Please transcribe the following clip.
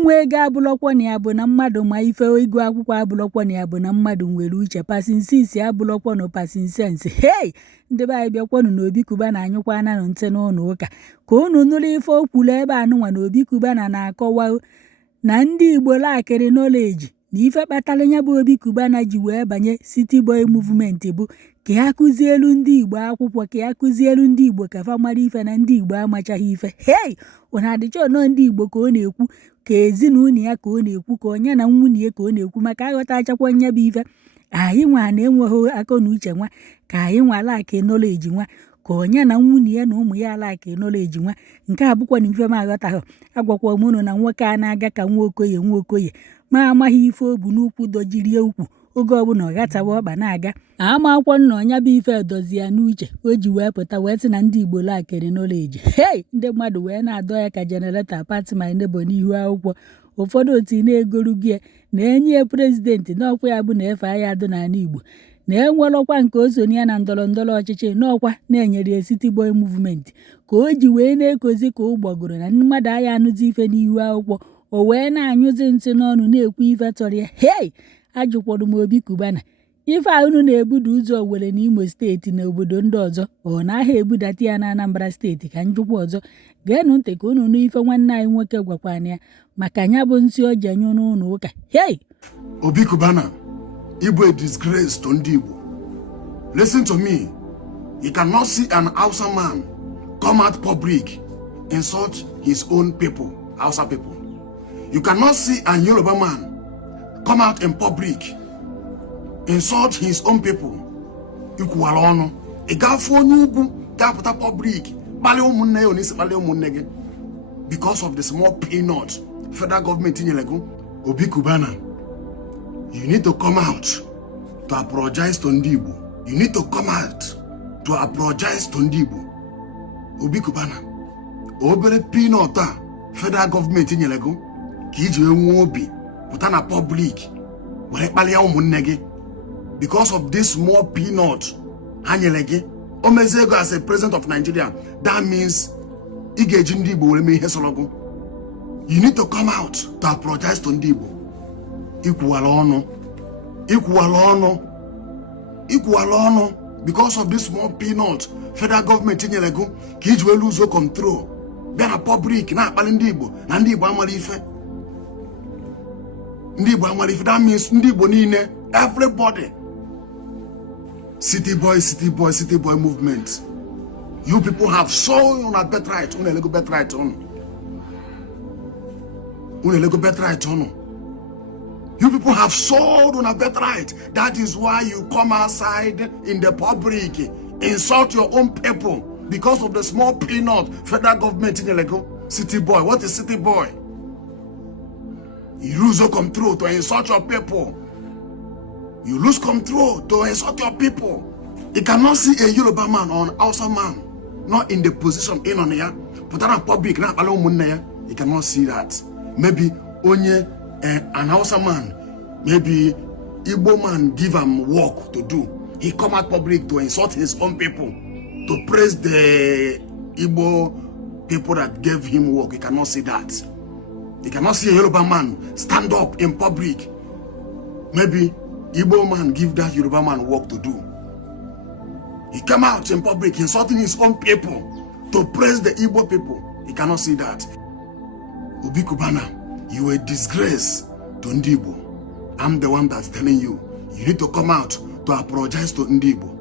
inwe ego abụlọkwa na ya bụ na mmadụ ma ife ego akwụkwọ abụlọkwa na ya bụ na mmadụ nwere uche pasinsisi abụlọkwa na pasinsensi. Hei ndị be anyị bịakwanụ na Obi Cubbana anyụkwana nụ ntị n'ụlọ ụka ka unu nụrụ ife o kwuru ebe anụnwa na Obi Cubbana na-akọwa na ndị Igbo lakịrị noleji na ife kpatara ya bụ Obi Cubbana ji wee banye City Boy Movement bụ ka ya kụzielu ndị Igbo akwụkwọ, ka ya kụzielu ndị Igbo ka fa mara ife na ndị Igbo amachaghị ife. Hei ụna adịcha nọ ndị Igbo ka ọ na-ekwu, ka ezinụlọ ya ka ọ na-ekwu, ka onye na nwunye ya ka ọ na-ekwu, maka aghọta achakwa nya bụ ife. Anyị nwa na-enweghị akọ na uche nwa, ka anyị nwa alaki noleji nwa, ka onye na nwunye ya na ụmụ ya alaki noleji nwa. Nke a bụkwa na ife m aghọtaghị. Agwakwa m unu na nwoke a na-aga ka nwa okoye ma amaghị ife o bu n'ukwu dojirie ukwu oge ọbụla ọ gatawa ọkpa na-aga. Amakwọ nna ọnya bụ ife edozi ya n'uche o ji wee pụta wee sị na ndị Igbo lakịrị noleji. Hei ndị mmadụ wee na-adọ ya ka jenereta pati my neighbor n'ihu akwụkwọ. Ụfọdụ otu na-egolu gị na-enye ya prezidenti n'ọkwa ya bụ na efe anya adụ n'ala Igbo, na-enwelọkwa nke o sonye ya na ndọrọndọrọ ọchịchị n'ọkwa na-enyere ya City Boy Movement ka o ji wee na-ekozi ka ụgbọgoro na mmadụ anya anụzi ife n'ihu akwụkwọ, o wee na-anyụzi ntị n'ọnụ na-ekwu ife tọrọ ya. Hei ajụkwara m Obi Cubbana ife a unu na-ebuda ụzọ Owerri na Imo steeti na obodo ndị ọzọ, ọ na-aha ebudata ya na Anambra steeti ka njụkwa ọzọ. Geenụ ntị ka unu nụ ife nwanne anyị nwoke gwakwana ya maka nya bụ nsị o ji anyụ n'ụlọ ụka. Hei Obi Cubbana, Igbo a disgrace to Ndi Igbo. Listen to me. You cannot see an Hausa man come out public insult his own people, Hausa people. You cannot see a Yoruba man come out in public insult his own people. Ikwuwala ọnụ. Ị ga-afụ onye ugwu ga-apụta public kpali ụmụnne ya onisi kpali ụmụnne gị because of the small peanut federal government nyere gị. Obi Cubbana, you need to come out to apologize to Ndi Igbo. You need to come out to apologize to Ndi Igbo. Obi Cubbana, obere peanut a federal government nyere gị ka iji nwe obi pụta na public were kpalia ụmụnne gị because of this small peanut ha nyere gị. O mezie ego as a president of Nigeria, that means ị ga-eji Ndi Igbo were mee ihe sọrọ gị. You need to come out to apologize to Ndi Igbo. Ikwuwala ọnụ. Ikwuwala ọnụ because of this small peanut federal government nyere gị ka iji wee lose control bịa na public na-akpali Ndi Igbo na Ndi Igbo amara ife. Ndi Igbo amara ife, that means Ndi Igbo niile, everybody. City Boy Movement. You people have so on a birthright. Unelego birthright on. You people have sold on a birthright. That is why you come outside in the public, insult your own people because of the small peanut federal government in Elego. City Boy. What is City Boy? You lose your control to insult your people. You lose control to insult your people. You cannot see a Yoruba man or an Hausa man not in the position in on here, put on a public, not alone there. You cannot see that. Maybe only an Hausa man, maybe Igbo man give him work to do. He come out public to insult his own people, to praise the Igbo people that gave him work. You cannot see that. You cannot see a Yoruba man stand up in public. Maybe Igbo man give that Yoruba man work to do. He came out in public insulting his own people to praise the Igbo people. You cannot see that. Obi Cubbana, you are a disgrace to Ndi Igbo. I'm the one that's telling you. You need to come out to apologize to Ndi Igbo.